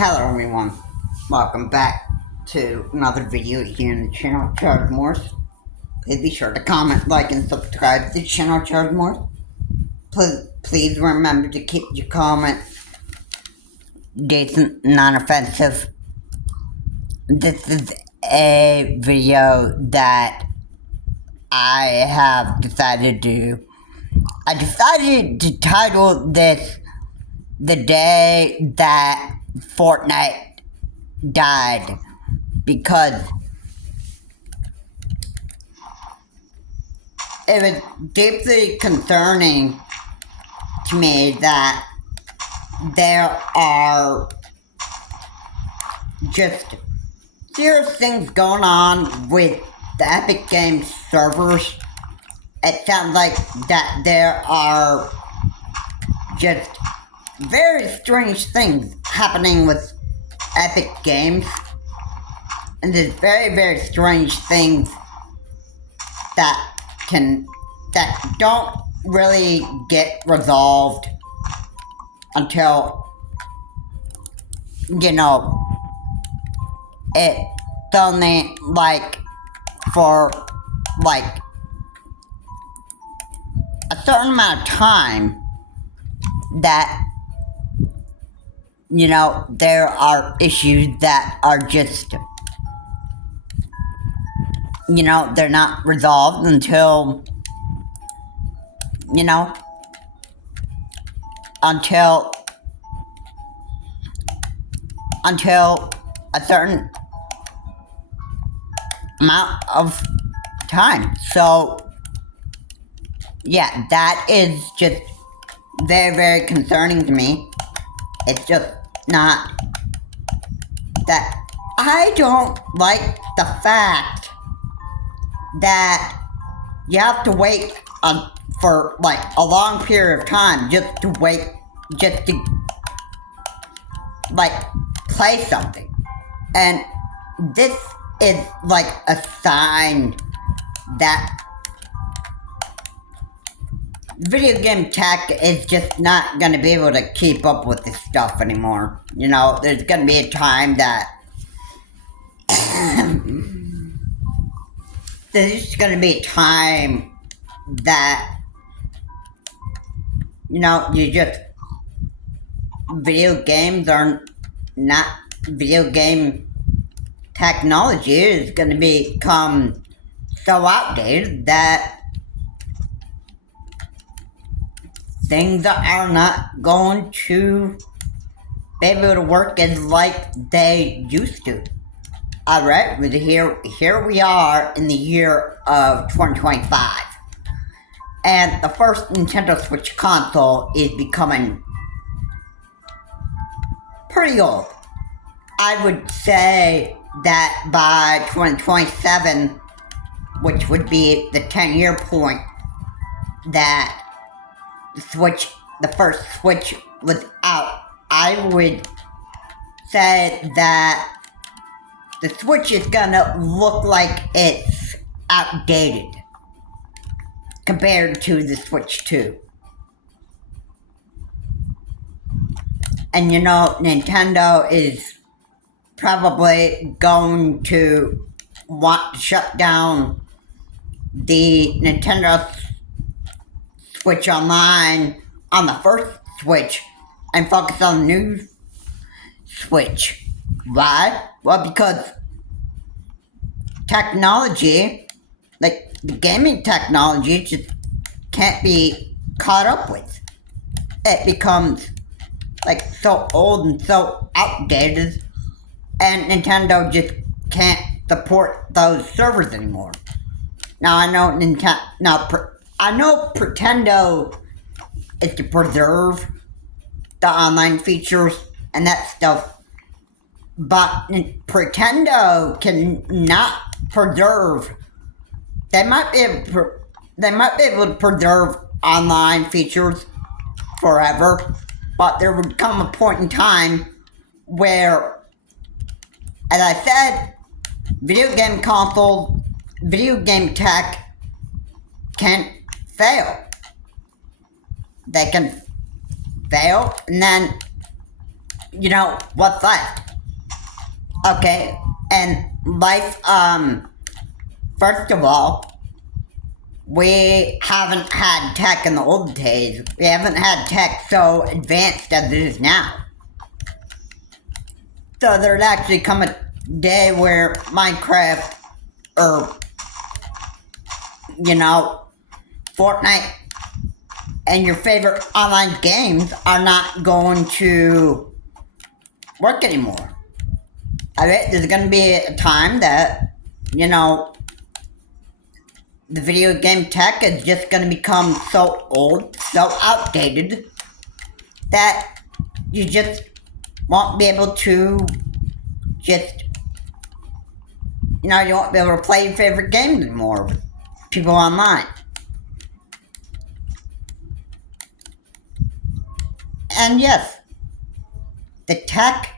Hello everyone, welcome back to another video here on the channel Charles Morse. Please be sure to comment, like, and subscribe to the channel Charles Morse. Please remember to keep your comments decent, non-offensive. This is a video that I have decided to do. I decided to title this "The Day That Fortnite Died" because it was deeply concerning to me that there are just serious things going on with the Epic Games servers. It sounds like that there are just very strange things happening with Epic Games. And there's very strange things that don't really get resolved until, it's only for a certain amount of time that there are issues that are just they're not resolved until until a certain amount of time. So yeah, that is just very concerning to me. It's just not that I don't like the fact that you have to wait for a long period of time just to play something. And this is a sign that video game tech is just not going to be able to keep up with this stuff anymore. There's going to be a time that there's going to be a time that video games are not video game technology is going to become so outdated that things are not going to be able to work as like they used to. Alright, here we are in the year of 2025. And the first Nintendo Switch console is becoming pretty old. I would say that by 2027, which would be the 10-year point that the first Switch was out, I would say that the Switch is gonna look like it's outdated compared to the Switch 2. And Nintendo is probably going to want to shut down the Nintendo Switch Online on the first Switch and focus on the new Switch. Why? Well, because technology, the gaming technology, just can't be caught up with. It becomes so old and so outdated, and Nintendo just can't support those servers anymore. Now I know Pretendo is to preserve the online features and that stuff, but Pretendo cannot preserve. They might be able to preserve online features forever, but there would come a point in time where, as I said, video game tech can fail. They can fail, and then you know, what's life? Okay, and life, first of all, we haven't had tech in the old days. We haven't had tech so advanced as it is now. So there'd actually come a day where Minecraft, or, you know, Fortnite, and your favorite online games are not going to work anymore. I bet there's going to be a time that, you know, the video game tech is just going to become so old, so outdated, that you just won't be able to just, you know, you won't be able to play your favorite games anymore with people online. And yes, the tech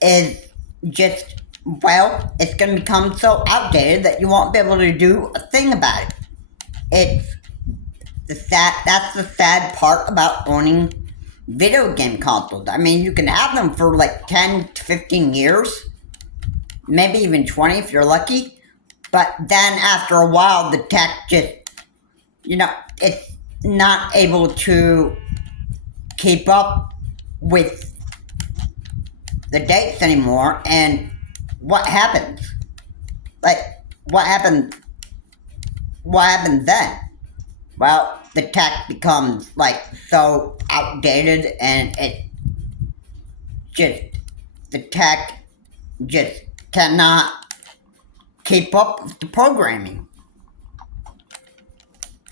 is just, well, it's going to become so outdated that you won't be able to do a thing about it. That's the sad part about owning video game consoles. I mean, you can have them for like 10 to 15 years, maybe even 20 if you're lucky, but then after a while, the tech just, you know, it's not able to keep up with the dates anymore. And what happens? Like, what happens then? Well, the tech becomes like so outdated, and the tech just cannot keep up with the programming.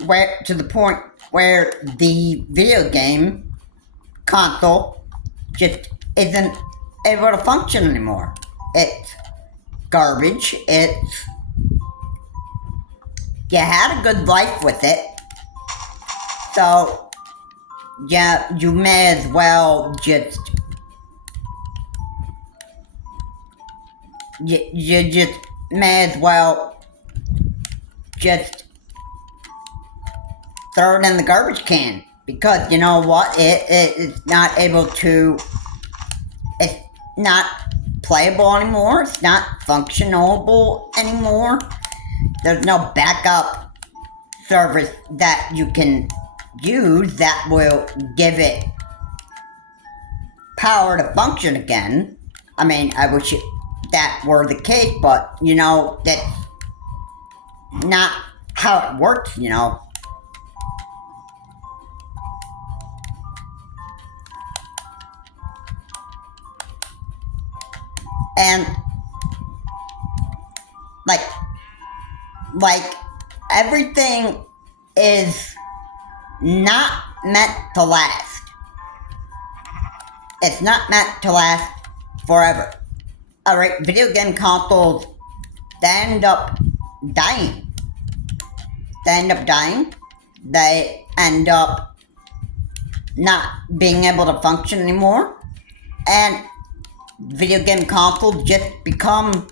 Where, to the point where the video game console just isn't able to function anymore. It's garbage. You had a good life with it, so yeah, you may as well just you just may as well just throw it in the garbage can, because you know what, it is not able to, it's not playable anymore, it's not functionable anymore. There's no backup service that you can use that will give it power to function again. I mean, I wish that were the case, but you know, that's not how it works, you know. And like everything is not meant to last. It's not meant to last forever. Alright, video game consoles, they end up dying. They end up not being able to function anymore. And video game consoles just become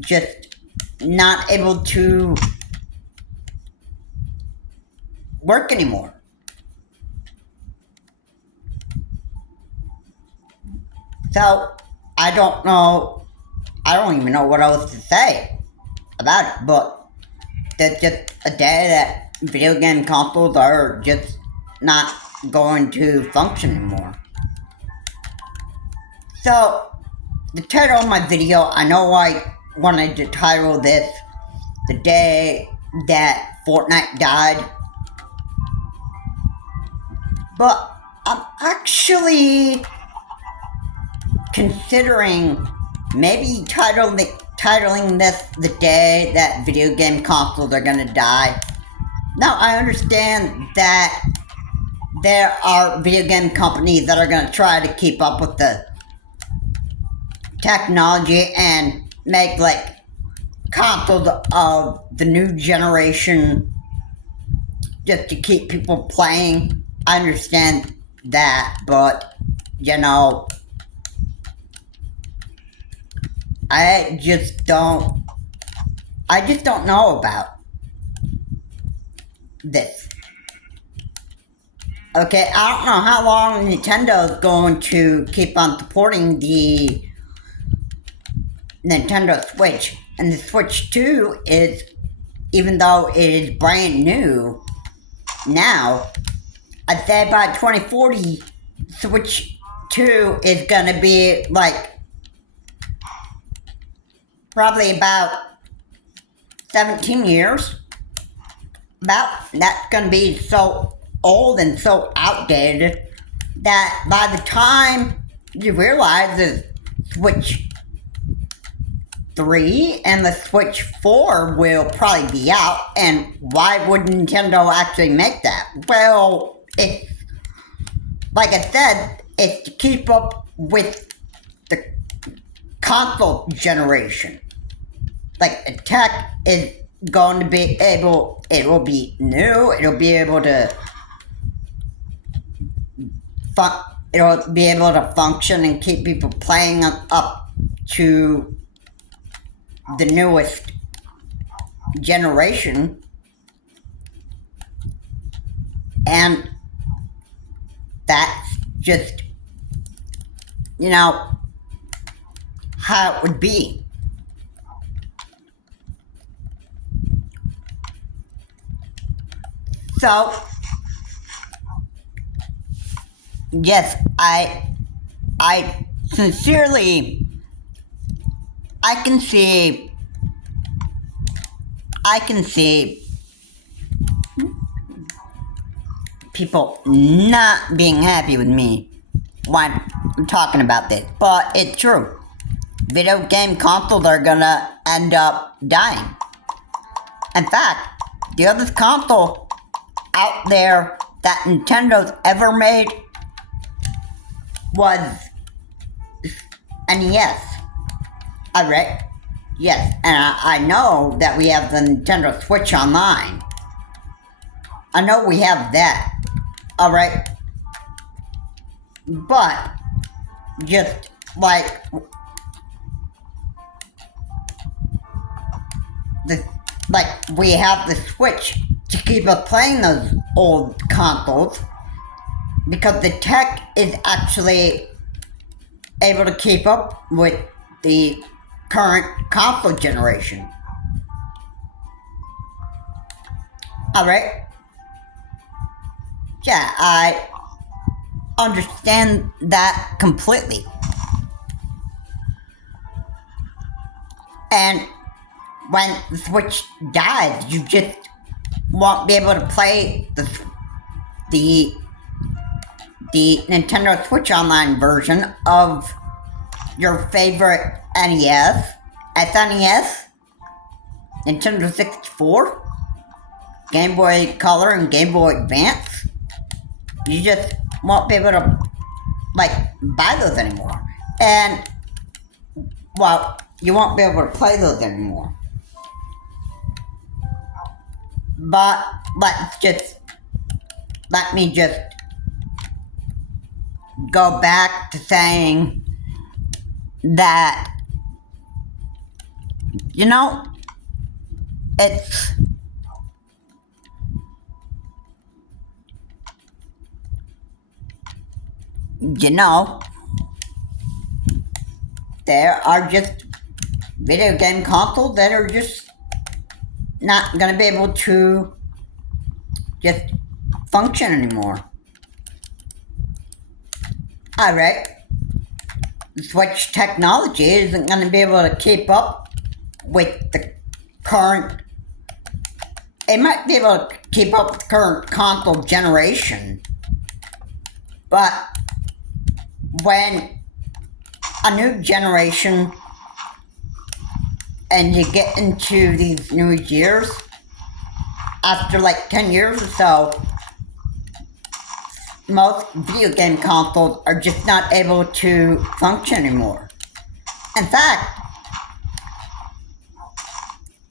just not able to work anymore. So, I don't even know what else to say about it, but there's just a day that video game consoles are just not going to function anymore. So, the title of my video, I know I wanted to title this The Day That Fortnite Died, but I'm actually considering maybe titling this The Day That Video Game Consoles Are Gonna Die. Now, I understand that there are video game companies that are gonna try to keep up with the technology and make like consoles of the new generation just to keep people playing. I understand that, but you know, I just don't know about this. Okay, I don't know how long Nintendo is going to keep on supporting the Nintendo Switch. And the Switch 2 is, even though it is brand new now, I'd say by 2040, Switch 2 is gonna be like probably about 17 years. That's gonna be so old and so outdated that by the time you realize the Switch 3 and the Switch 4 will probably be out, and why would Nintendo actually make that? Well, it's, like I said, it's to keep up with the console generation. Like, the tech is going to be able, it will be new, it'll be able to function and keep people playing up to the newest generation. And that's just, how it would be. So, yes, I sincerely, I can see people not being happy with me when I'm talking about this, but it's true. Video game consoles are gonna end up dying. In fact, the other console out there that Nintendo's ever made was NES. Alright? Yes, and I know that we have the Nintendo Switch Online. I know we have that. Alright? But, just like, we have the Switch to keep us playing those old consoles, because the tech is actually able to keep up with the current console generation. Alright? Yeah, I understand that completely. And when the Switch dies, you just won't be able to play the Nintendo Switch Online version of your favorite NES, SNES, Nintendo 64, Game Boy Color, and Game Boy Advance. You just won't be able to, buy those anymore. And, well, you won't be able to play those anymore. But let me just go back to saying that, it's, there are just video game consoles that are just not gonna be able to just function anymore. Alright, Switch technology isn't gonna be able to keep up with the current, it might be able to keep up with the current console generation, but when a new generation and you get into these new years, after 10 years or so, most video game consoles are just not able to function anymore. In fact,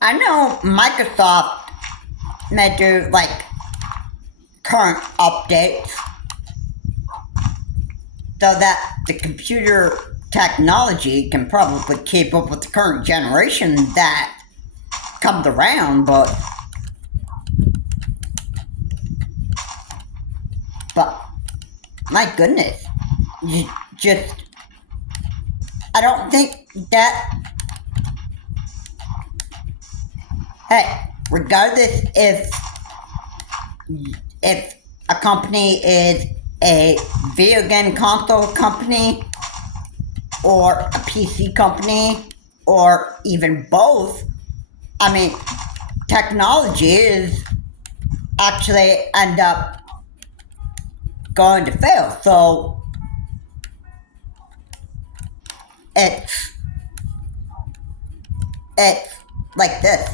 I know Microsoft may do current updates so that the computer technology can probably keep up with the current generation that comes around, but My goodness. You just, I don't think that, hey, regardless if a company is a video game console company or a PC company or even both, I mean, technology is actually end up going to fail. So it's like this.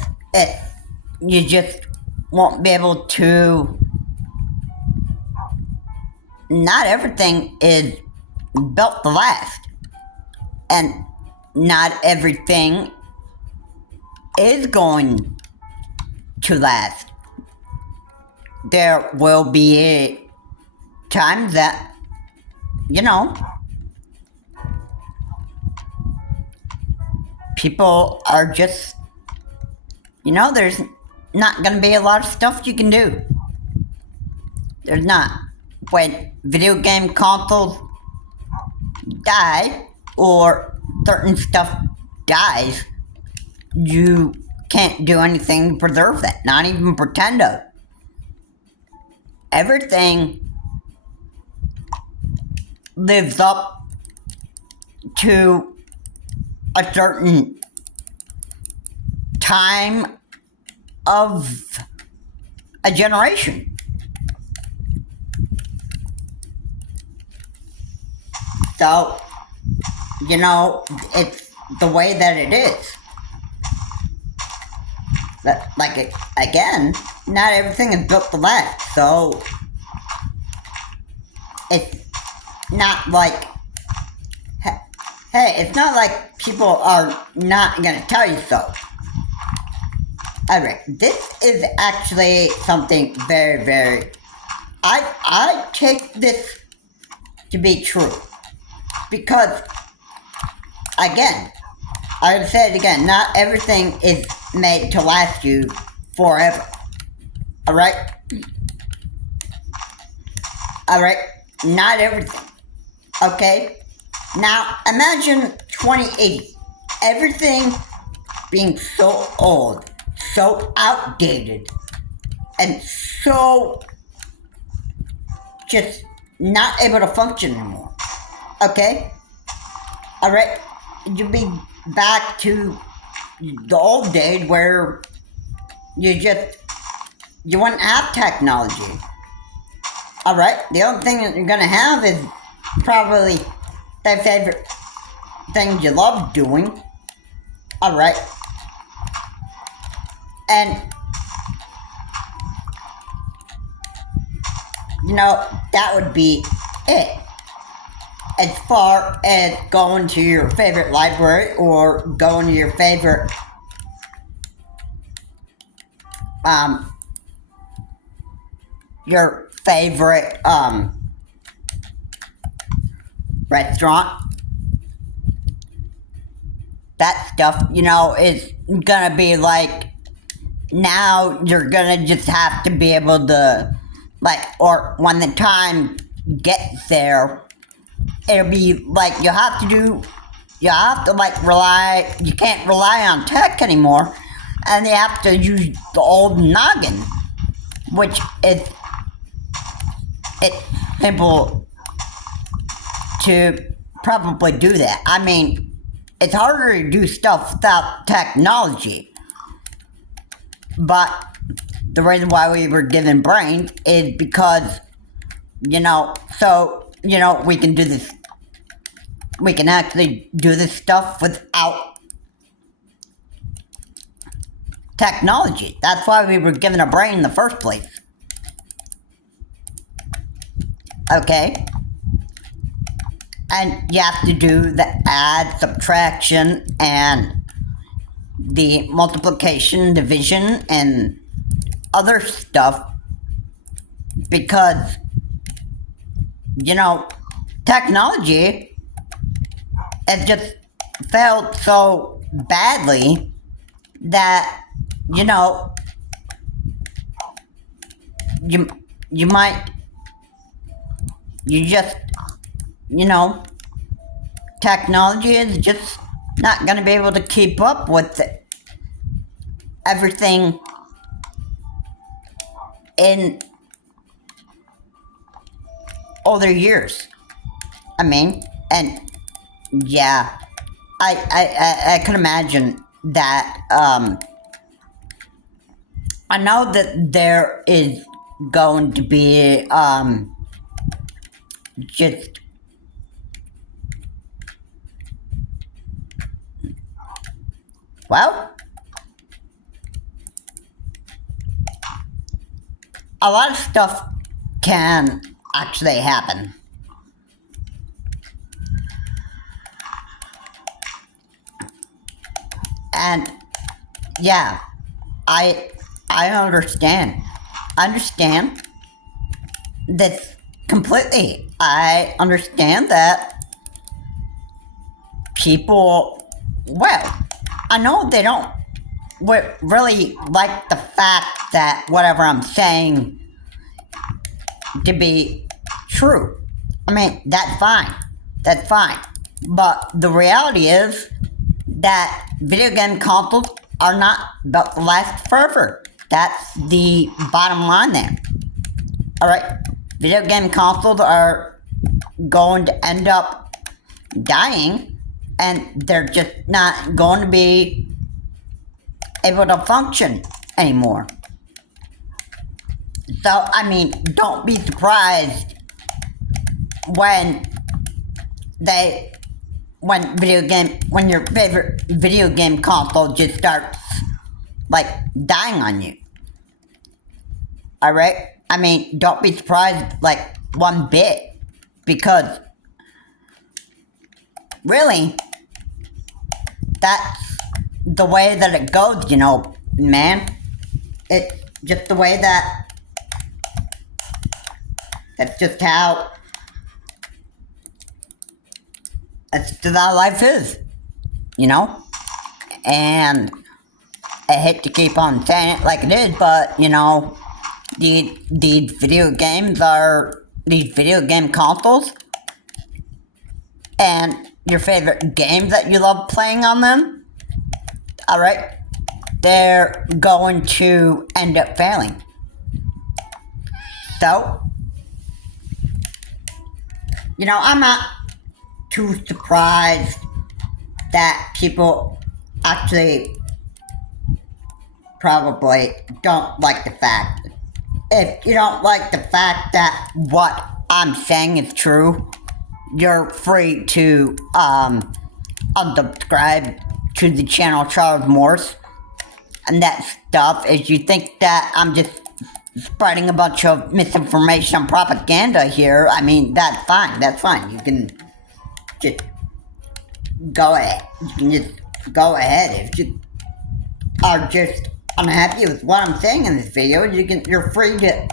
You just won't be able to. Not everything is built to last, and not everything is going to last. There will be times that, people are just, there's not going to be a lot of stuff you can do. There's not. When video game consoles die or certain stuff dies, you can't do anything to preserve that, not even pretend to. Everything lives up to a certain time of a generation. So, it's the way that it is. But, again, not everything is built to last, so it's not like, hey, it's not like people are not gonna tell you so. Alright, this is actually something very, very, I take this to be true. Because, again, I will say it again, not everything is made to last you forever. Alright? Alright? Not everything. Okay? Now, imagine 2080. Everything being so old, so outdated, and so just not able to function anymore. Okay? Alright? You'll be back to the old days where you wouldn't have technology. Alright? The only thing that you're gonna have is probably the favorite things you love doing. Alright? And that would be it. As far as going to your favorite library or going to your favorite restaurant, that stuff, is gonna be like, now you're gonna just have to be able to, or when the time gets there, it'll be like you can't rely on tech anymore, and you have to use the old noggin, which it's simple to probably do that. I mean, it's harder to do stuff without technology, but the reason why we were given brains is because, we can do this. We can actually do this stuff without technology. That's why we were given a brain in the first place. Okay? And you have to do the add, subtraction, and the multiplication, division, and other stuff, because, technology has just failed so badly that, you might you just, technology is just not going to be able to keep up with everything in older years. I mean, and yeah, I can imagine that. I know that there is going to be just well, a lot of stuff can actually happen. And yeah, I understand. I understand this completely. I understand that people, well, I know they don't really like the fact that whatever I'm saying to be true. I mean, that's fine. That's fine. But the reality is that video game consoles are not built to last forever. That's the bottom line there. Alright? Video game consoles are going to end up dying, and they're just not going to be able to function anymore. So, I mean, don't be surprised when your favorite video game console just starts, like, dying on you. Alright? I mean, don't be surprised, like, one bit. Because, really, that's the way that it goes, man. It's just the way that's just how life is, And I hate to keep on saying it like it is, but, these video game consoles, and your favorite games that you love playing on them, alright, they're going to end up failing. So, I'm not too surprised that people actually probably don't like the fact. If you don't like the fact that what I'm saying is true, you're free to unsubscribe to the channel Charles Morse and that stuff. If you think that I'm just spreading a bunch of misinformation and propaganda here, I mean, that's fine. You can just go ahead. If you are just unhappy with what I'm saying in this video, you're free to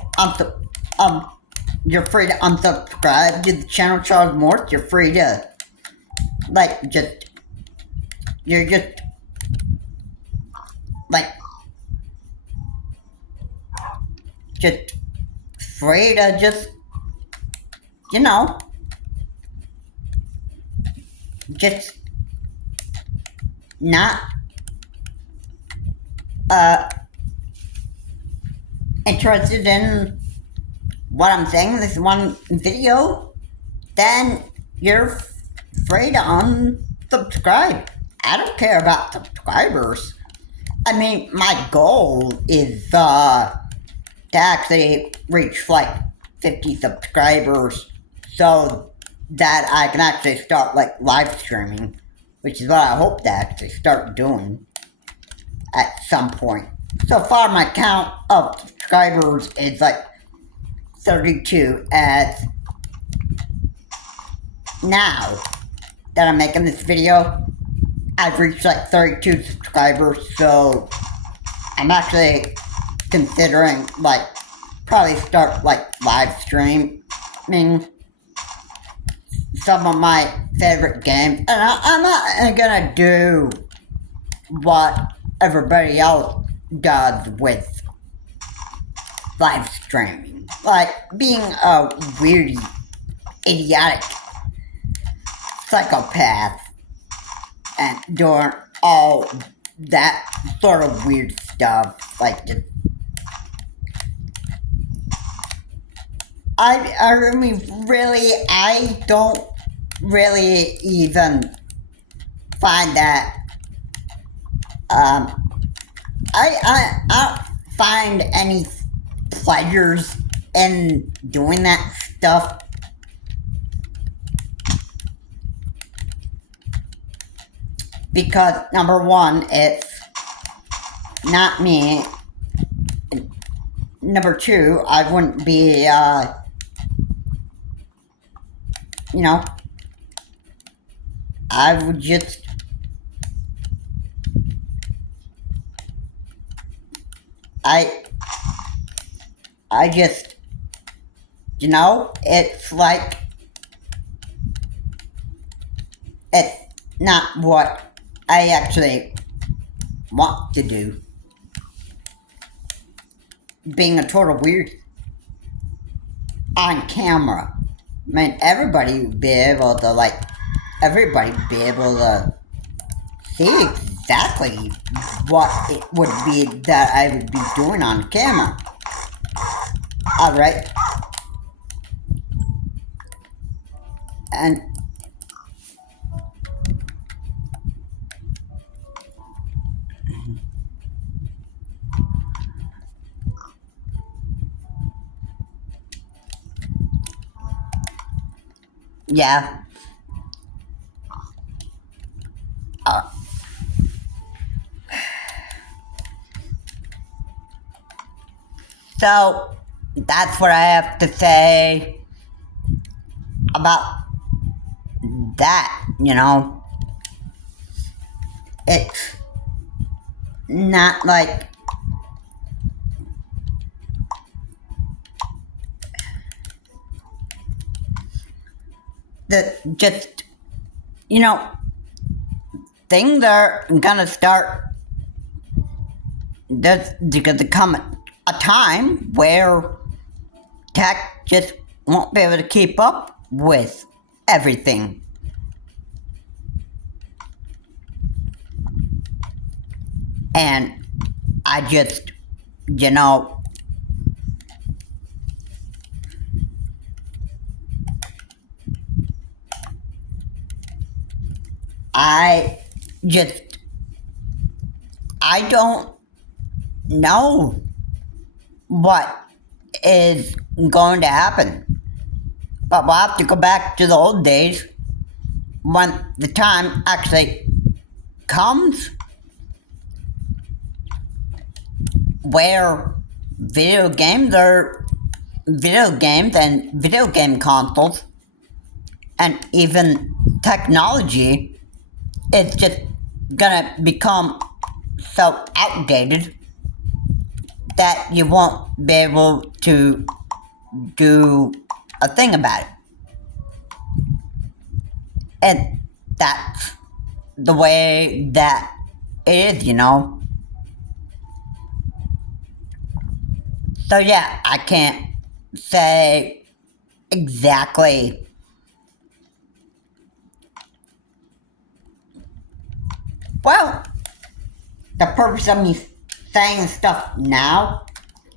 unsubscribe to the channel Charles Morse. You're free to you're just free to just not interested in what I'm saying in this one video, then you're free to unsubscribe. I don't care about subscribers. I mean, my goal is to actually reach 50 subscribers so that I can actually start live streaming, which is what I hope to actually start doing at some point. So far, my count of subscribers is 32. As now that I'm making this video, I've reached 32 subscribers, so I'm actually considering probably start live streaming some of my favorite games. And I'm not gonna do what everybody else does with live streaming, being a weirdy idiotic psychopath and doing all that sort of weird stuff. Like, just, I mean, really, I don't really even find that, I don't find any pleasures in doing that stuff. Because, number one, it's not me. Number two, I wouldn't be, you know, I would just, I just, you know, it's like, it's not what I actually want to do. Being a total weird on camera. I mean, everybody would be able to, like, everybody would be able to see exactly what it would be that I would be doing on camera. Alright? And yeah. So, that's what I have to say about that, you know. It's not like the just, you know, things are gonna start. There's gonna come a time where tech just won't be able to keep up with everything. And I just, you know, I don't know what is going to happen. But we'll have to go back to the old days when the time actually comes where video games and video game consoles and even technology is just gonna become so outdated that you won't be able to do a thing about it. And that's the way that it is, you know. So yeah, I can't say exactly. Well, the purpose of me saying stuff now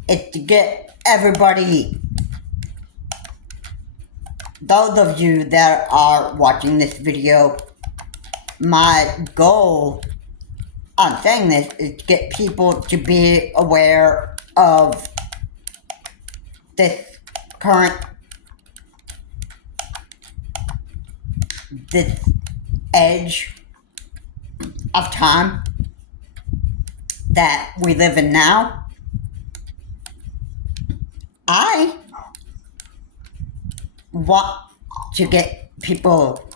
is to get everybody, those of you that are watching this video, my goal on saying this is to get people to be aware of this edge of time that we live in now. I want to get people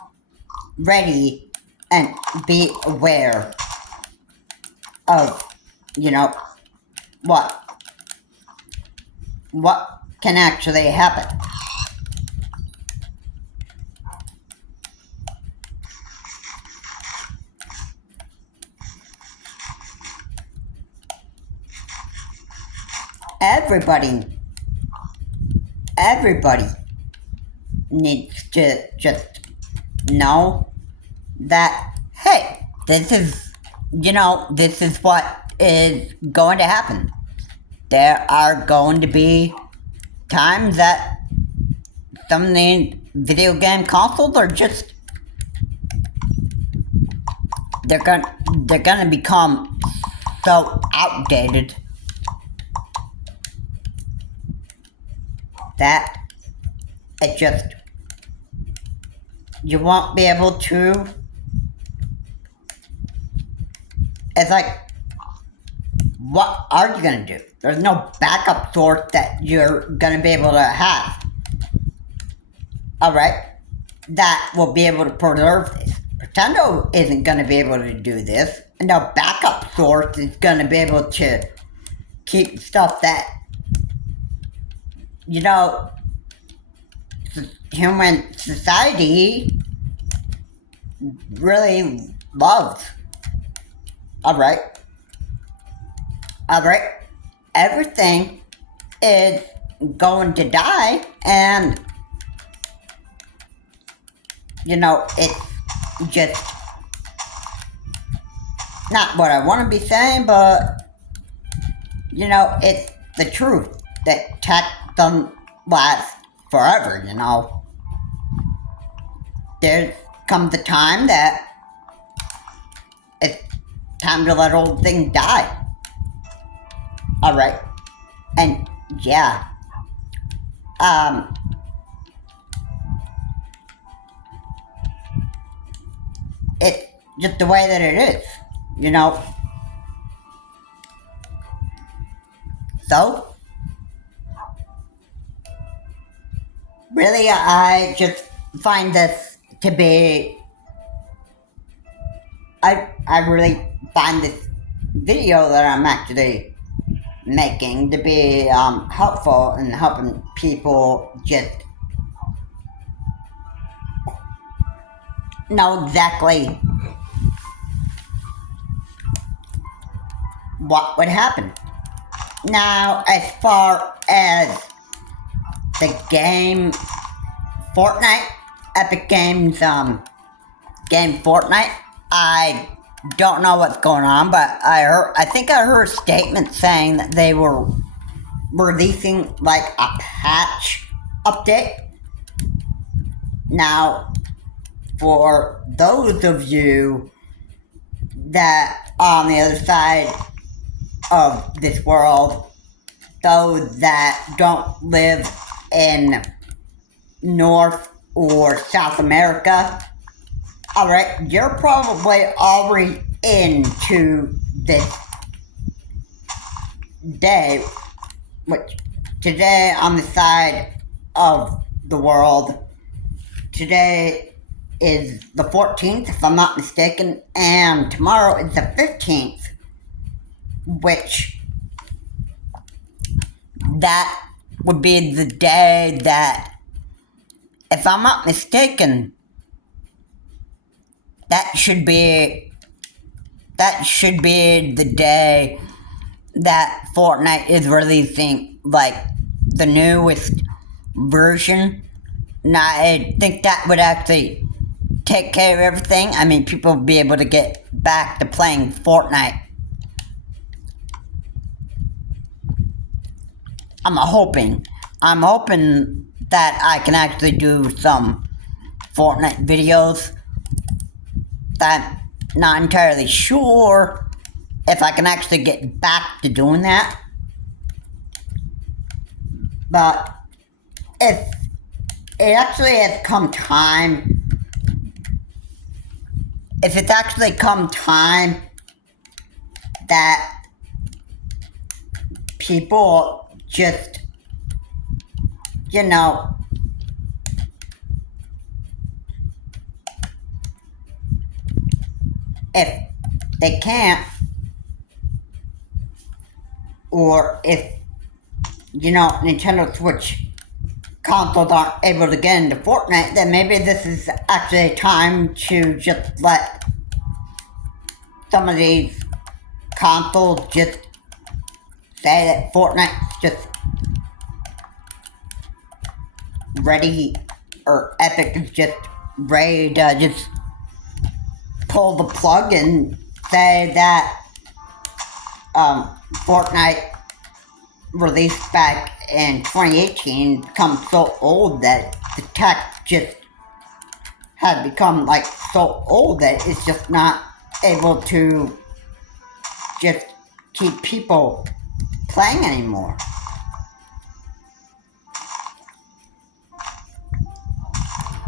ready and be aware of, you know, what can actually happen. Everybody needs to just know that, hey, this is, this is what is going to happen. There are going to be times that some of the video game consoles are just, they're gonna become so outdated that it just, you won't be able to, it's like, what are you gonna do? There's no backup source that you're gonna be able to have. Alright? That will be able to preserve this. Nintendo isn't gonna be able to do this. No backup source is gonna be able to keep stuff that, human society really loves. Alright? Everything is going to die, and it's just not what I want to be saying, but it's the truth that tech doesn't last forever. There comes a time that it's time to let old things die. Alright, and yeah, it's just the way that it is, So, really, I just find this to be, I really find this video that I'm actually making to be helpful in helping people just know exactly what would happen. Now, as far as the game Fortnite, Epic Games game Fortnite, I don't know what's going on, but I think I heard a statement saying that they were releasing like a patch update. Now, for those of you that are on the other side of this world, those that don't live in North or South America, alright, you're probably already into this day, which today on the side of the world, today is the 14th, if I'm not mistaken, and tomorrow is the 15th, which that would be the day that, if I'm not mistaken, that should be the day that Fortnite is releasing, like, the newest version. Now, I think that would actually take care of everything. I mean, people will be able to get back to playing Fortnite. I'm hoping that I can actually do some Fortnite videos. I'm not entirely sure if I can actually get back to doing that. But if it actually has come time, if it's actually come time that people just, if they can't, or if, Nintendo Switch consoles aren't able to get into Fortnite, then maybe this is actually a time to just let some of these consoles just say that Fortnite's just ready or Epic is just ready to just pull the plug and say that Fortnite released back in 2018 become so old that the tech just had become like so old that it's just not able to just keep people playing anymore.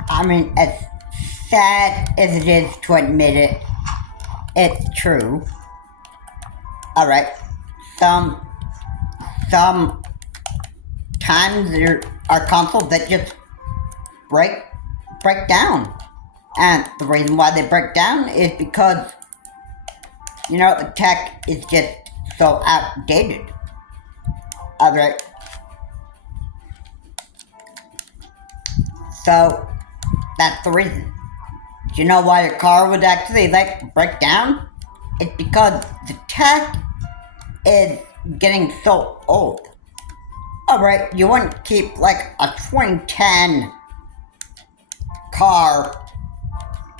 I mean, as sad as it is to admit it, it's true. Alright, some times there are consoles that just break down. And the reason why they break down is because, the tech is just so outdated. Alright. So, that's the reason. Do you know why your car would actually, break down? It's because the tech is getting so old. Alright, you wouldn't keep, a 2010 car,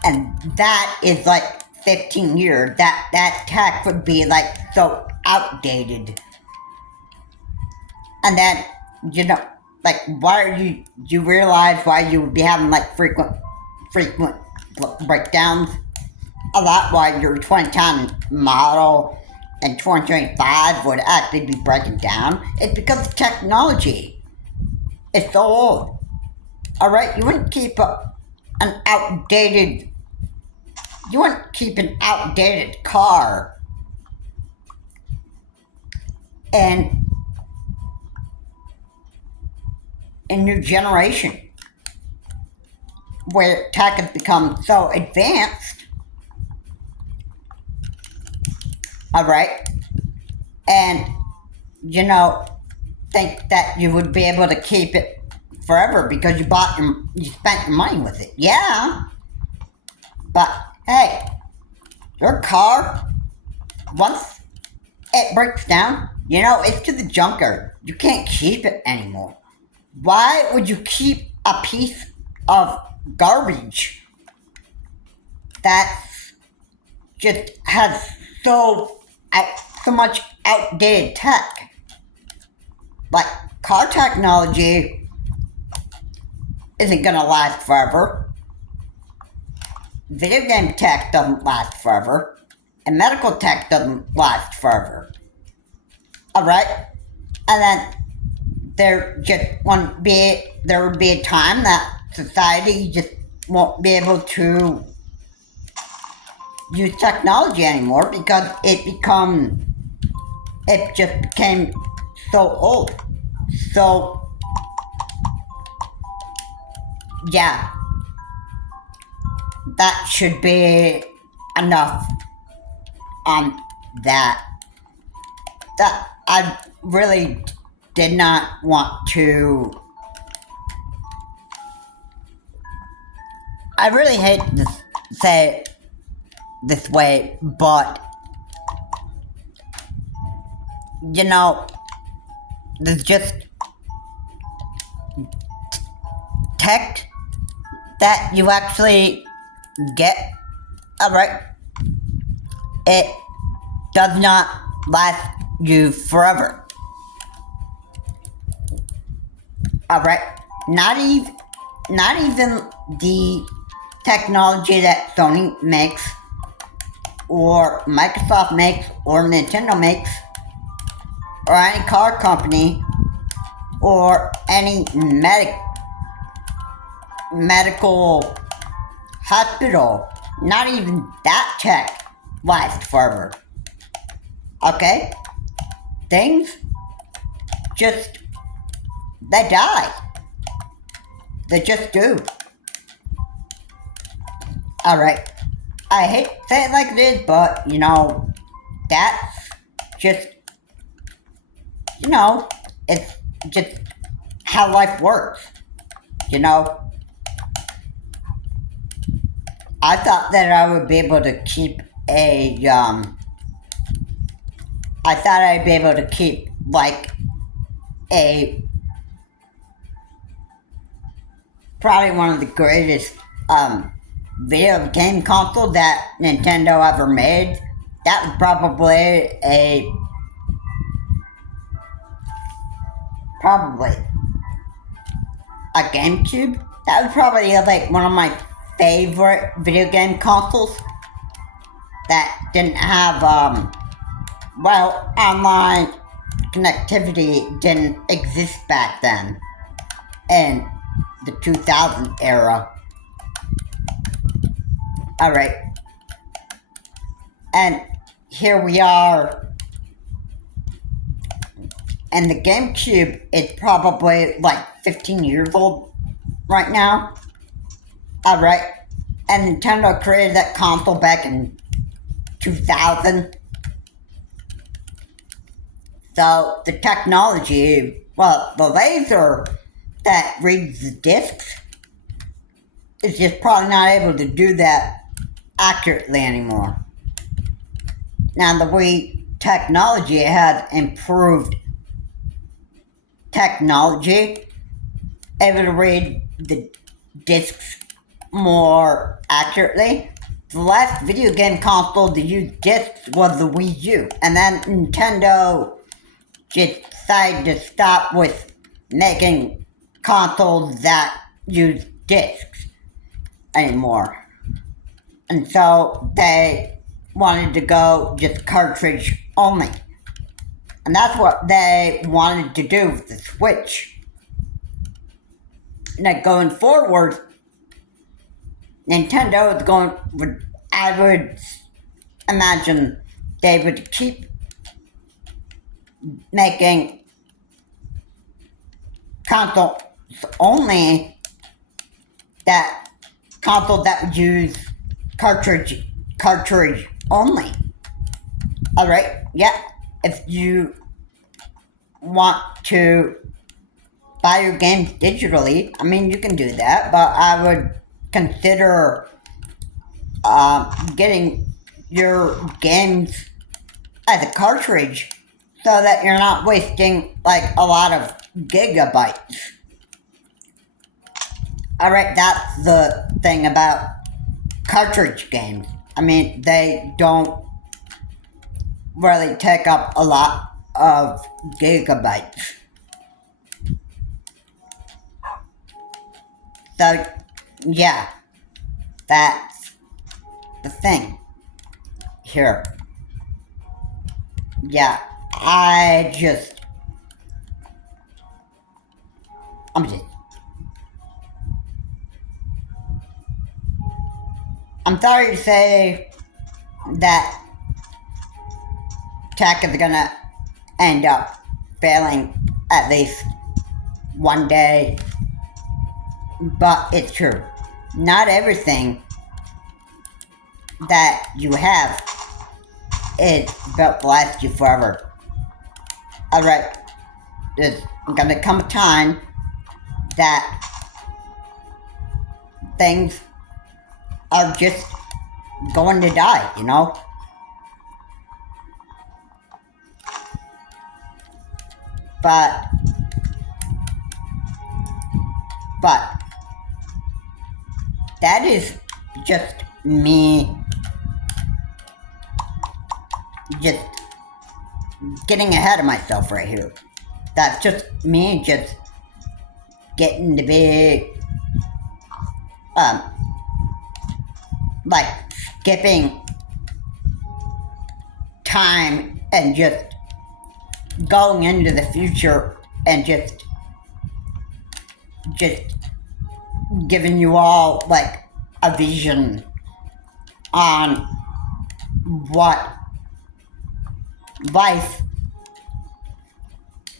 and that is, 15 years. That tech would be, so outdated. And then, why are do you realize why you would be having, frequent breakdowns? A lot why your 2010 model in 2025 would actually be breaking down. It's because the technology is so old. Alright, you wouldn't keep an outdated car in a new generation where tech has become so advanced. Alright, and think that you would be able to keep it forever because you spent your money with it. Yeah, but hey, your car, once it breaks down, it's to the junkyard. You can't keep it anymore. Why would you keep a piece of garbage that just has so much outdated tech? Car technology isn't gonna last forever. Video game tech doesn't last forever. And medical tech doesn't last forever. Alright? And then there would be a time that society just won't be able to use technology anymore because it just became so old. So, yeah, that should be enough on that. That I really did not want to. I really hate to say it this way, but there's just tech that you actually get. Alright, it does not last you forever. Alright, not even the technology that Sony makes, or Microsoft makes, or Nintendo makes, or any car company, or any medical hospital. Not even that tech lasts forever. Okay? Things just, they die. They just do. Alright. I hate to say it like it is, but, that's just, it's just how life works. I thought that I would be able to keep probably one of the greatest video game consoles that Nintendo ever made. That was probably a GameCube. That was probably like one of my favorite video game consoles that didn't have online connectivity didn't exist back then in the 2000 era. Alright. And here we are. And the GameCube is probably like 15 years old right now. Alright. And Nintendo created that console back in 2000. So the technology, well, the laser that reads the discs is just probably not able to do that accurately anymore. Now the way technology has improved technology, able to read the discs more accurately. The last video game console to use discs was the Wii U, and then Nintendo just decided to stop with making consoles that use discs anymore. And so they wanted to go just cartridge only. And that's what they wanted to do with the Switch. Now going forward, Nintendo is going, I would imagine they would keep making consoles only, that console that would use cartridge only. Alright, yeah, if you want to buy your games digitally, I mean, you can do that, but I would consider getting your games as a cartridge so that you're not wasting like a lot of gigabytes. Alright, that's the thing about cartridge games. I mean, they don't really take up a lot of gigabytes. So, yeah, that's the thing here. Yeah, I'm sorry to say that tech is gonna end up failing at least one day, but it's true. Not everything that you have is built to last you forever. Alright, there's gonna come a time that things are just going to die, you know? But that is just me just getting ahead of myself right here. That's just me just getting to be like skipping time and just going into the future and just giving you all like a vision on what life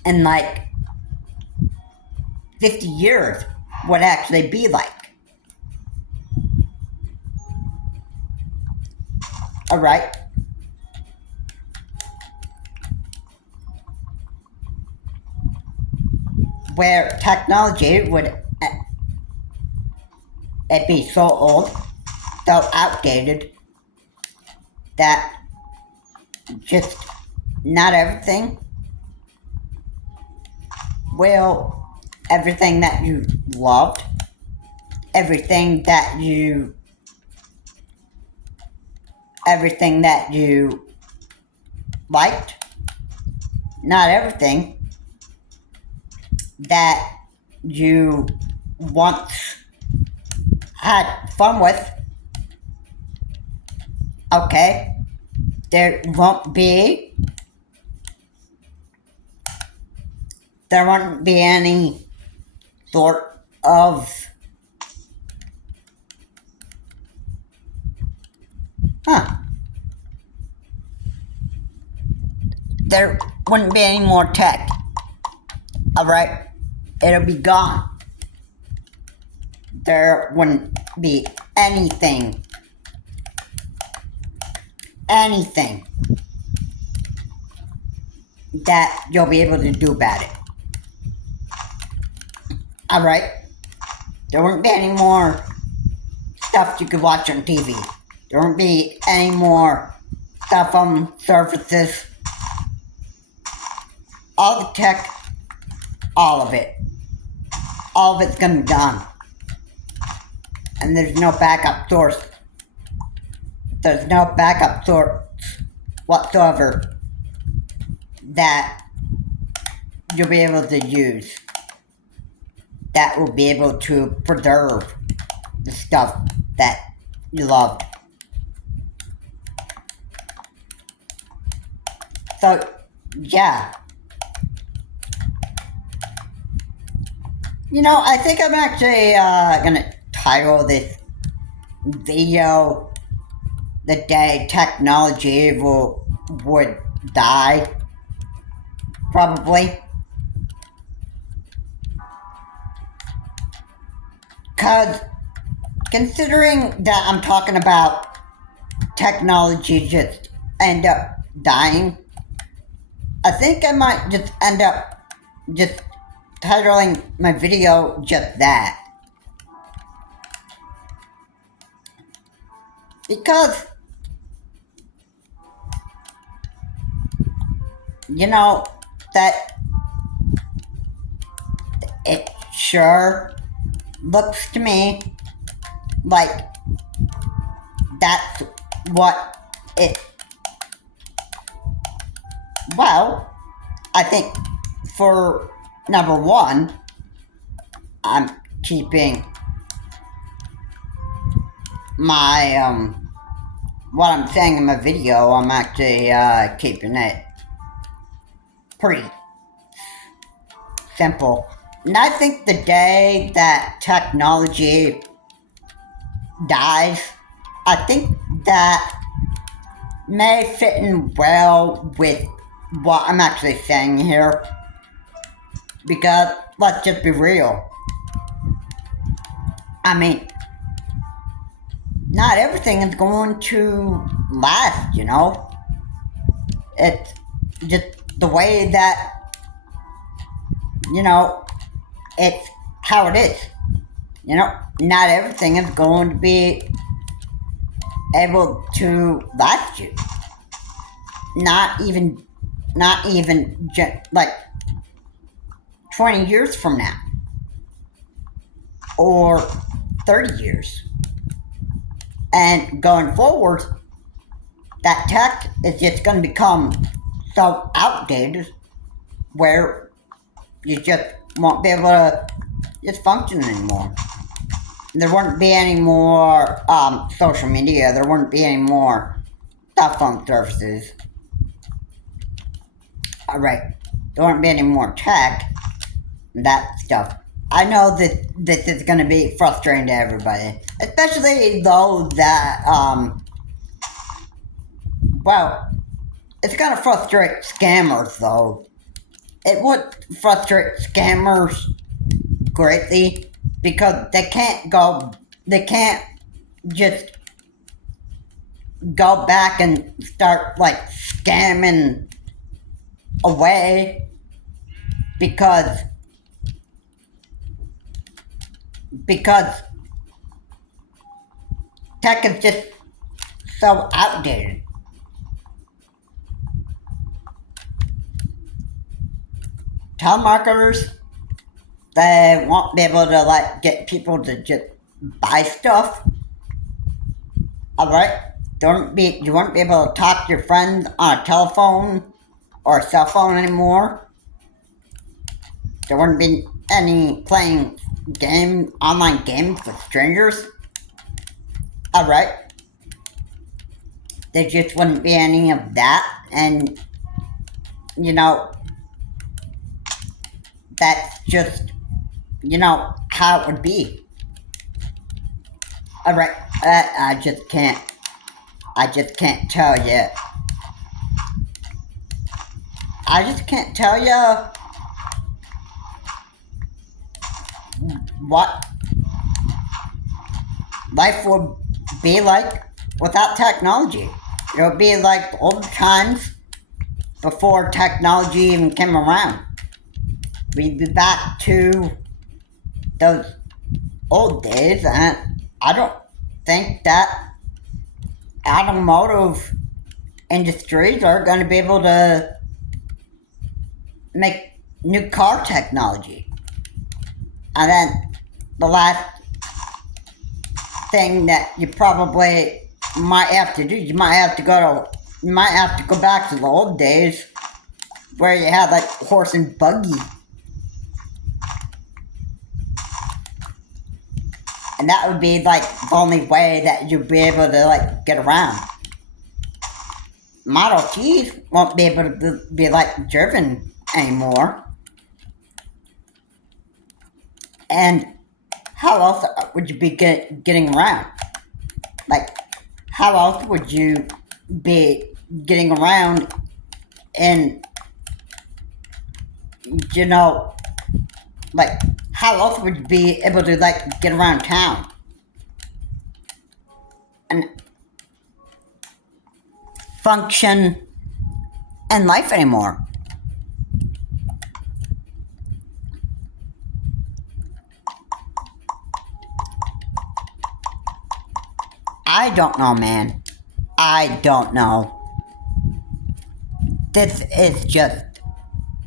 in like 50 years would actually be like. Alright? Where technology would it be so old, so outdated, that just not everything will, everything that you loved everything that you liked, not everything that you once had fun with. Okay, there won't be any sort of there wouldn't be any more tech. Alright? It'll be gone. There wouldn't be anything that you'll be able to do about it. Alright? There wouldn't be any more stuff you could watch on TV. There won't be any more stuff on surfaces. All the tech, all of it's gonna be gone. And there's no backup source. There's no backup source whatsoever that you'll be able to use that will be able to preserve the stuff that you love. So, yeah. I think I'm actually gonna title this video "The Day Technology Would Die." Probably. Because considering that I'm talking about technology just end up dying, I think I might just end up just titling my video just that. Because, that it sure looks to me like that's what it... Well, I think for number one, I'm keeping my, what I'm saying in my video, I'm actually keeping it pretty simple. And I think the day that technology dies, I think that may fit in well with what I'm actually saying here. Because, let's just be real. I mean, not everything is going to last, It's just the way that, it's how it is. Not everything is going to be able to last you. Not even like 20 years from now. Or 30 years. And going forward, that tech is just going to become so outdated where you just won't be able to just function anymore. There wouldn't be any more social media. There wouldn't be any more cell phone services. Alright, there wouldn't be any more tech. That stuff. I know that this is going to be frustrating to everybody. Especially those that, well, it's going to frustrate scammers, though. It would frustrate scammers greatly because they can't just go back and start, scamming away because tech is just so outdated. Telemarketers, they won't be able to get people to just buy stuff. Alright? You won't be able to talk to your friends on a telephone or a cell phone anymore. There wouldn't be any playing online games with strangers. Alright? There just wouldn't be any of that, and, you know, that's just, how it would be. Alright, I just can't tell you. I just can't tell you what life would be like without technology. It would be like old times before technology even came around. We'd be back to those old days, and I don't think that automotive industries are going to be able to make new car technology. And then the last thing that you probably might have to do, you might have to go back to the old days where you had like horse and buggy. And that would be like the only way that you'd be able to like get around. Model Ts won't be able to be like driven anymore. And how else would you be getting around? Like, how else would you be getting around in, like, how else would you be able to, like, get around town? And function in life anymore? I don't know, man. I don't know. This is just...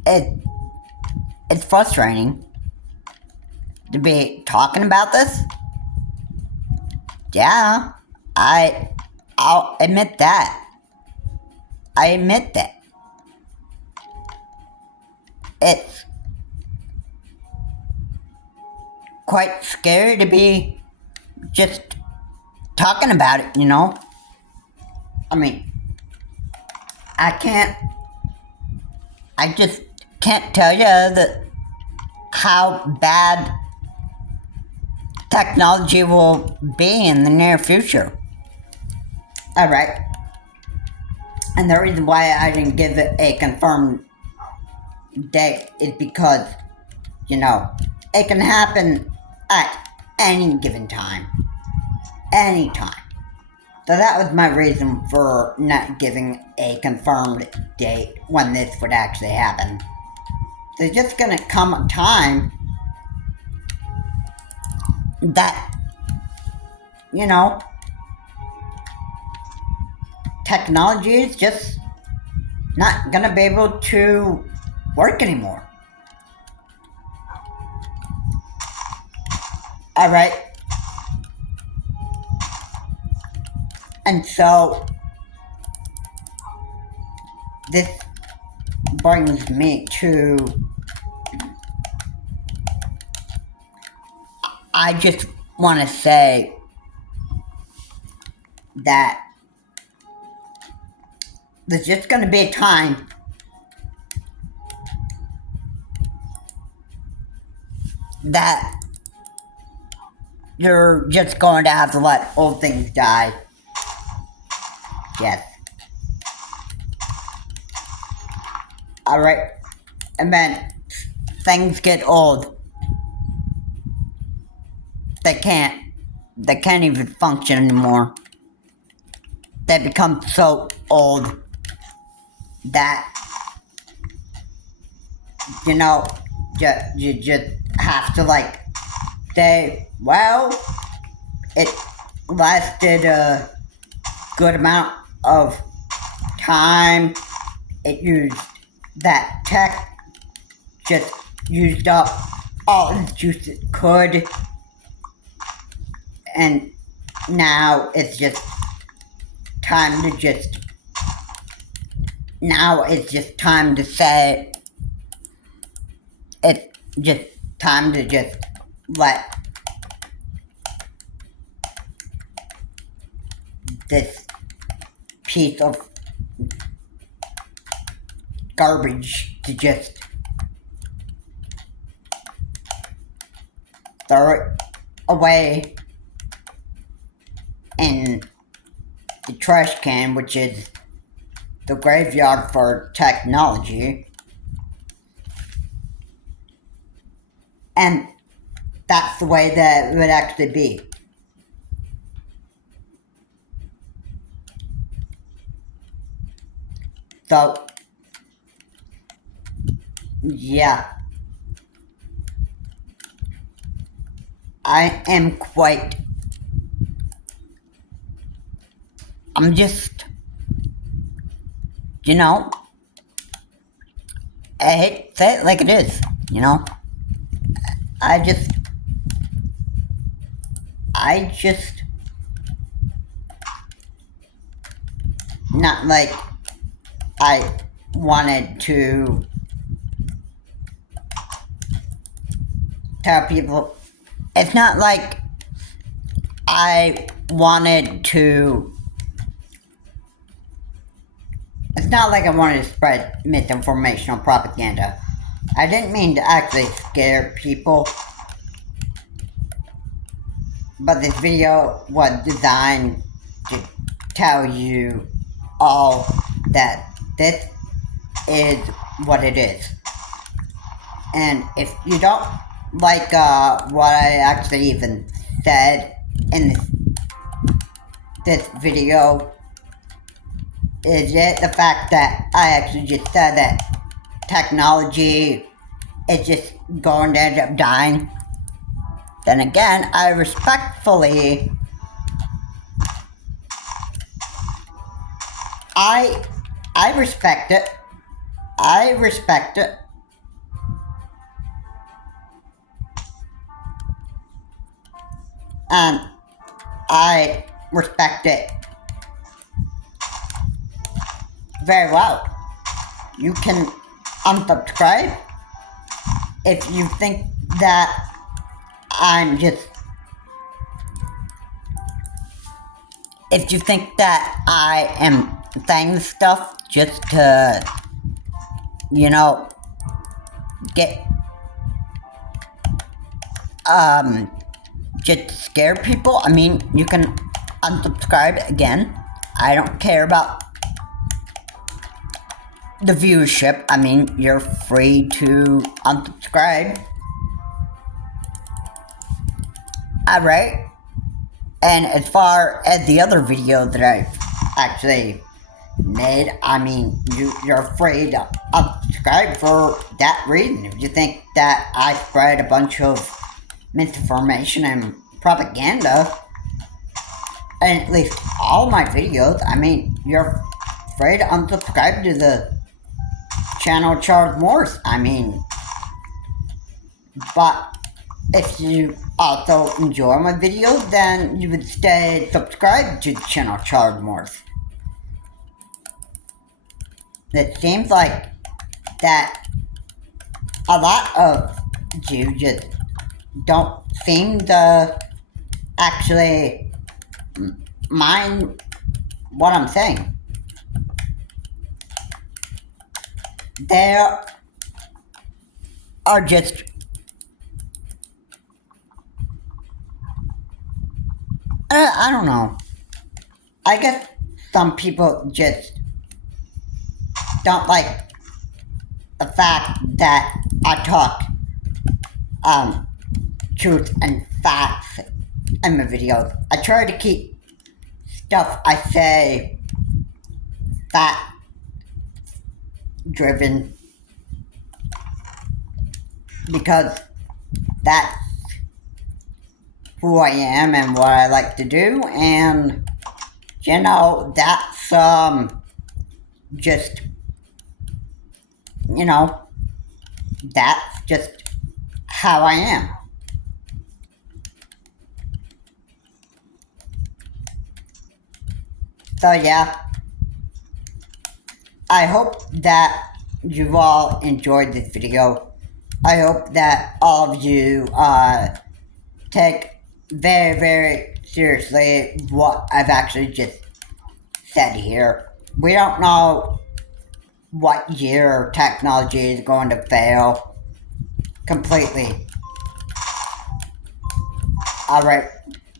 It's frustrating to be talking about this. Yeah, I'll admit that. I admit that. It's quite scary to be just talking about it, I mean, I just can't tell you how bad technology will be in the near future. Alright. And the reason why I didn't give it a confirmed date is because, it can happen at any given time. Anytime. So that was my reason for not giving a confirmed date when this would actually happen. There's just gonna come a time that, technology is just not gonna be able to work anymore. Alright? And so, this brings me to, I just want to say that there's just going to be a time that you're just going to have to let old things die. Yes. Alright. And then things get old. They can't even function anymore. They become so old that, you just have to say, well, it lasted a good amount of time. It used that tech, just used up all the juice it could. And now it's just time to say, it's just time to just let this piece of garbage to just throw it away in the trash can, which is the graveyard for technology. And that's the way that it would actually be. So, yeah. I'm just, I hate to say it like it is, I just, not like I wanted to tell people, it's not like I wanted to, it's not like I wanted to spread misinformation or propaganda. I didn't mean to actually scare people, but this video was designed to tell you all that this is what it is. And if you don't like what I actually even said in this video, is it the fact that I actually just said that technology is just going to end up dying? Then again, I respectfully, I respect it. I respect it. And I respect it very well. You can unsubscribe if you think that I'm just, if you think that I am saying stuff just to, get, just scare people. I mean, you can unsubscribe again. I don't care about the viewership. I mean, you're free to unsubscribe. Alright. And as far as the other video that I actually made, I mean, you're free to unsubscribe for that reason. If you think that I spread a bunch of misinformation and propaganda, and at least all my videos, I mean, you're free to unsubscribe to the channel Charles Morse. I mean, but if you also enjoy my videos, then you would stay subscribed to the channel Charles Morse. It seems like that a lot of you just don't seem to actually mind what I'm saying. There are just I don't know. I guess some people just don't like the fact that I talk truth and facts in my videos. I try to keep stuff I say fact driven, because that's who I am and what I like to do, and that's just that's just how I am. So yeah, I hope that you all enjoyed this video. I hope that all of you take very, very seriously what I've actually just said here. We don't know what year technology is going to fail completely. Alright,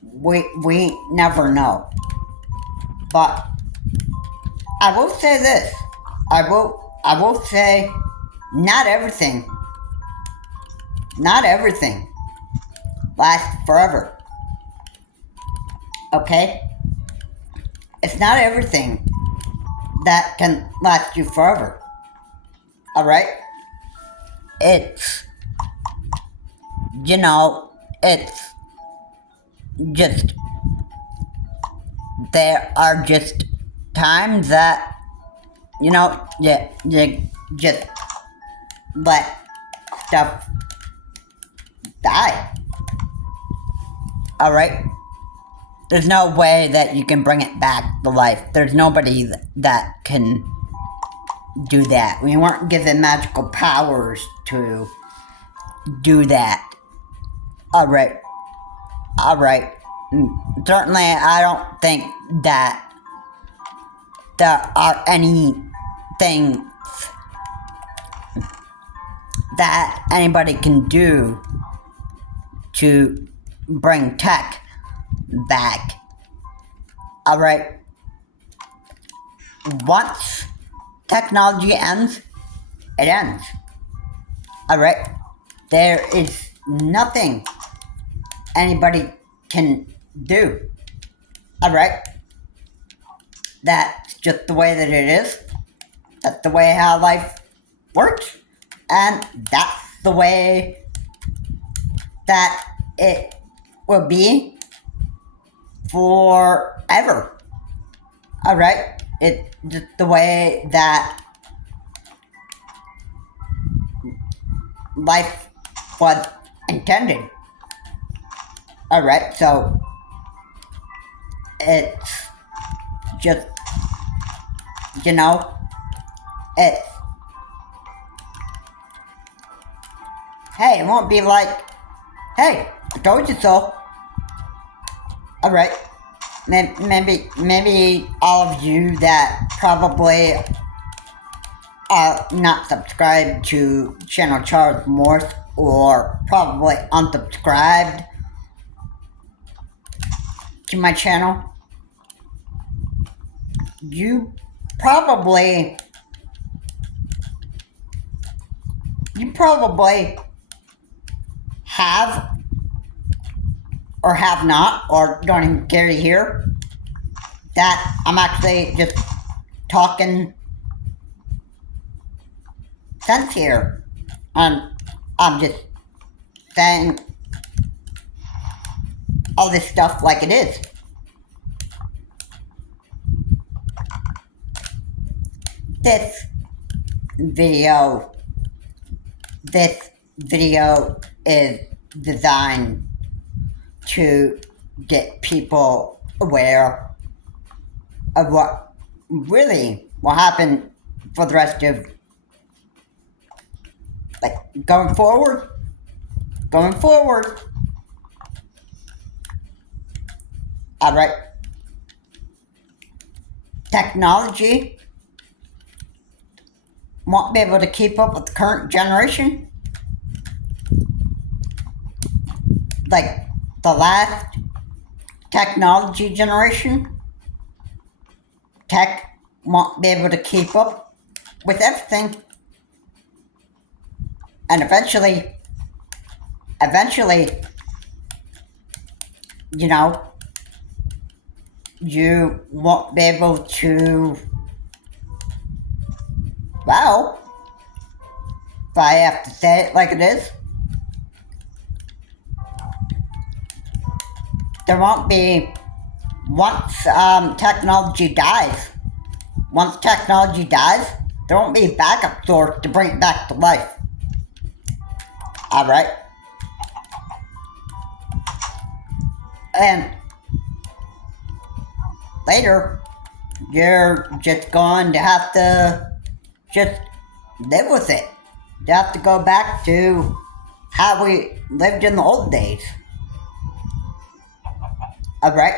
we never know. But I will say this. I will say not everything lasts forever. Okay? It's not everything that can last you forever. Alright? It's it's just there are just times that you just let stuff die. Alright? There's no way that you can bring it back to life. There's nobody that can do that. We weren't given magical powers to do that. Alright. Certainly, I don't think that there are any things that anybody can do to bring tech back. Alright? Once technology ends, it ends. Alright? There is nothing anybody can do. Alright? That's just the way that it is. That's the way how life works. And that's the way that it will be forever. Alright? It's just the way that life was intended. Alright, so it's just, it's, hey, it won't be like, hey, I told you so. Alright, maybe all of you that probably are not subscribed to Channel Charles Morse, or probably unsubscribed to my channel, you probably have or have not, or don't even care to hear that I'm actually just talking sense here, and I'm just saying all this stuff like it is. This video is designed to get people aware of what really will happen for the rest of, like, going forward. Alright. Technology won't be able to keep up with the current generation. Like the last technology generation, tech won't be able to keep up with everything. And eventually, you won't be able to, well, if I have to say it like it is, there won't be, once technology dies, there won't be a backup source to bring it back to life. Alright? And later, you're just going to have to just live with it. You have to go back to how we lived in the old days. Alright?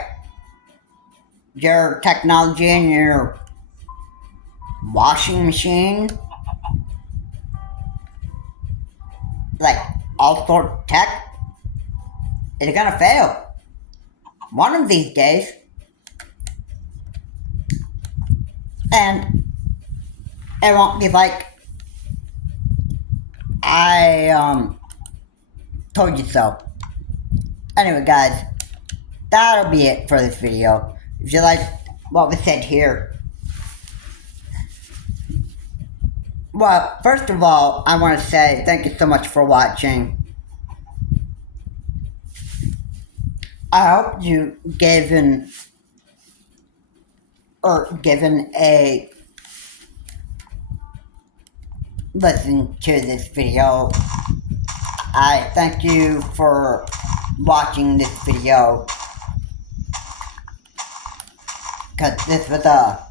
Your technology and your washing machine, like all sort of tech, is gonna fail. One of these days. And it won't be like I told you so. Anyway guys, that'll be it for this video. If you like what was said here, well, first of all, I want to say thank you so much for watching. I hope you given a listen to this video. I thank you for watching this video, because this was a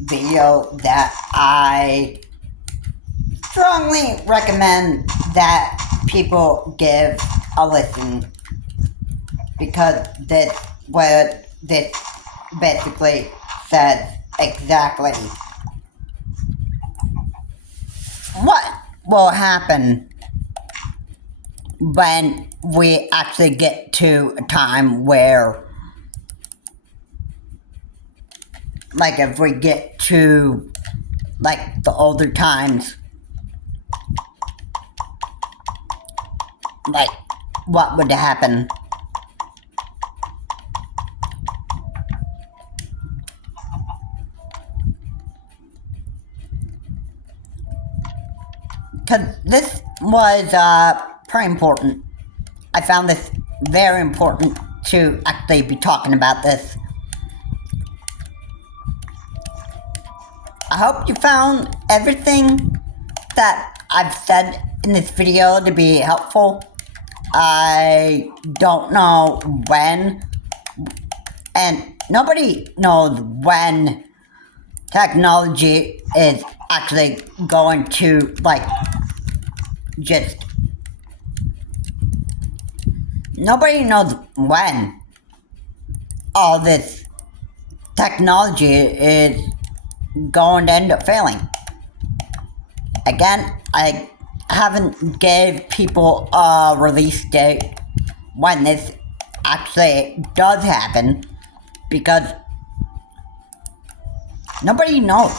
video that I strongly recommend that people give a listen, because this basically says exactly what will happen when we actually get to a time where, like, if we get to, like, the older times, like, what would happen. Because this was pretty important. I found this very important to actually be talking about this. I hope you found everything that I've said in this video to be helpful. I don't know when, and nobody knows when technology is actually going to, like, just, nobody knows when all this technology is going to end up failing. Again, I haven't gave people a release date when this actually does happen, because nobody knows.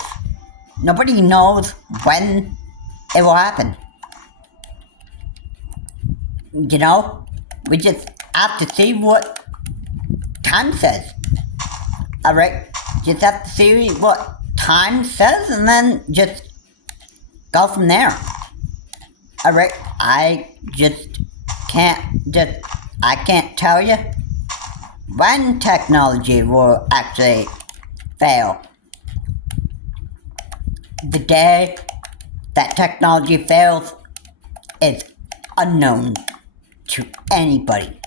Nobody knows when it will happen. You know, we just have to see what time says. Alright? Just have to see what time says and then just go from there. Alright? I can't tell you when technology will actually fail. The day that technology fails is unknown to anybody,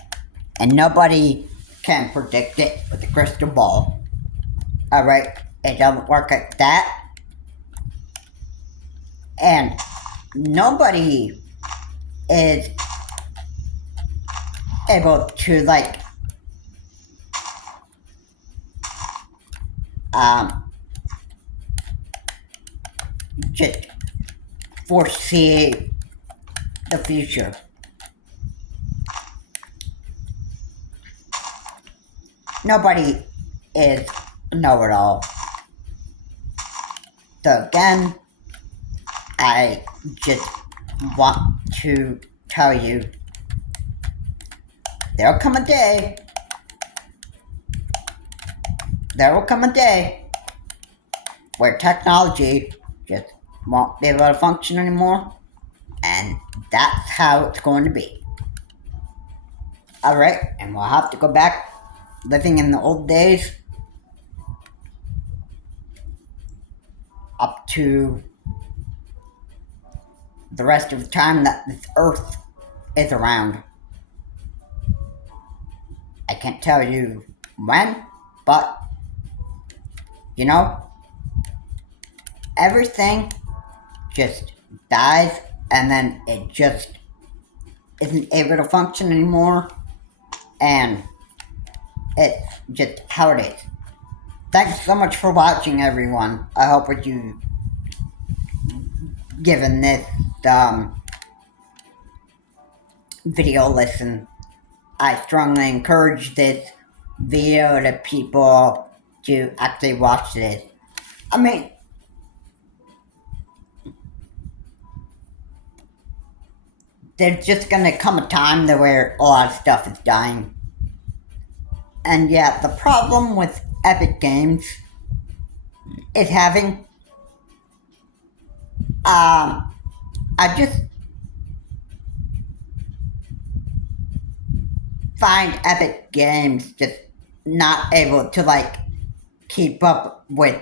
and nobody can predict it with a crystal ball. Alright? It doesn't work like that. And nobody is able to, like, just foresee the future. Nobody is know-it-all. So again, I just want to tell you, there will come a day where technology just won't be able to function anymore, and that's how it's going to be. Alright, and we'll have to go back living in the old days up to the rest of the time that this earth is around. I can't tell you when, but You know? Everything just dies, and then it just isn't able to function anymore, and it's just how it is. Thanks so much for watching, everyone. I hope that you given this video listen. I strongly encourage this video to people to actually watch this. I mean, there's just gonna come a time to where a lot of stuff is dying. And yeah, the problem with Epic Games is having, I just find Epic Games just not able to, like, keep up with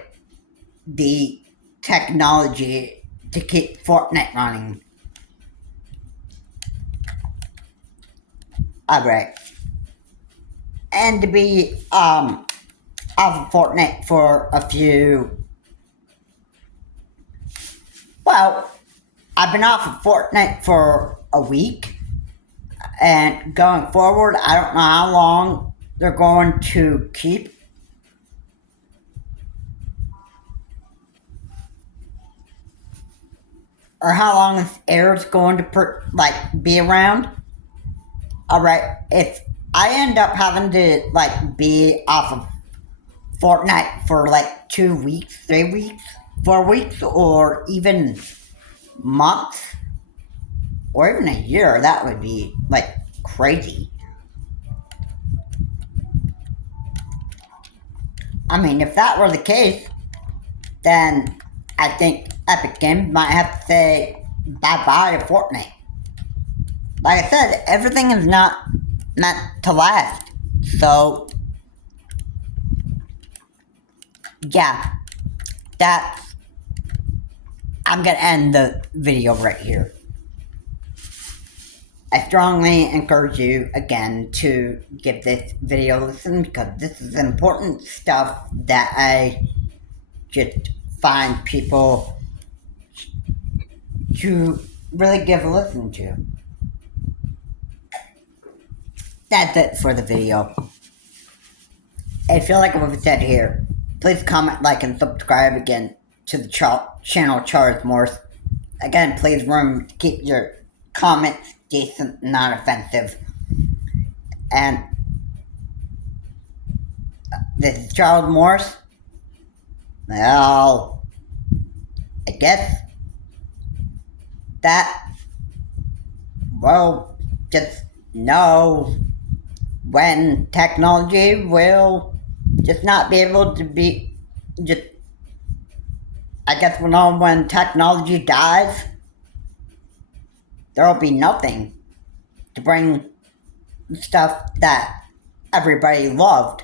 the technology to keep Fortnite running. Alright. And to be, off of Fortnite for a few... Well, I've been off of Fortnite for a week. And going forward, I don't know how long they're going to keep. Or how long this air's going to, be around. Alright, if I end up having to, be off of Fortnite for, 2 weeks, 3 weeks, 4 weeks, or even months, or even a year, that would be, crazy. I mean, if that were the case, then I think Epic Games might have to say bye-bye to Fortnite. Like I said, everything is not meant to last. So, yeah, I'm gonna end the video right here. I strongly encourage you, again, to give this video a listen, because this is important stuff that I just find people to really give a listen to. That's it for the video. If you like what we said here, please comment, like, and subscribe again to the channel Charles Morse. Again, please remember to keep your comments decent, not offensive. And this is Charles Morse. Well, I guess that, well, just know when technology will just not be able to be, just, I guess we'll know when technology dies, there will be nothing to bring stuff that everybody loved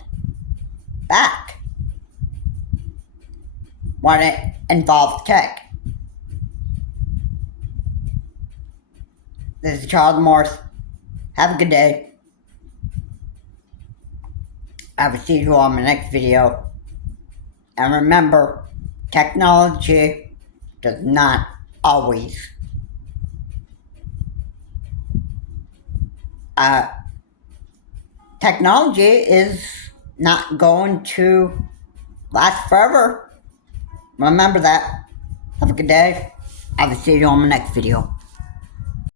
back when it involves tech. This is Charles Morse. Have a good day. I will see you on my next video. And remember, technology does not always technology is not going to last forever. Remember that. Have a good day. I will see you on my next video.